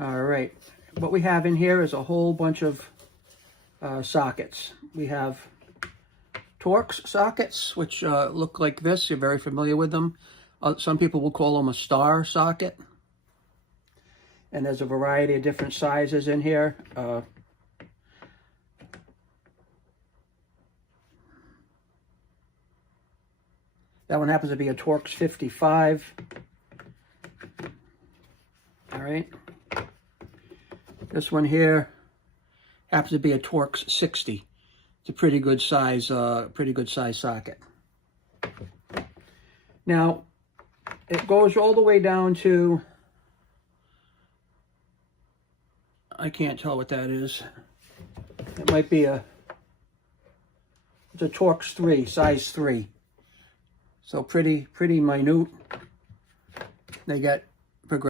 All right, what we have in here is a whole bunch of sockets. We have Torx sockets, which look like this. You're very familiar with them. Some people will call them a star socket. And there's a variety of different sizes in here. That one happens to be a Torx 55. All right. This one here happens to be a Torx 60. It's a pretty good size socket. Now, it goes all the way down to, I can't tell what that is. It might be it's a Torx 3, size 3. So pretty minute. They got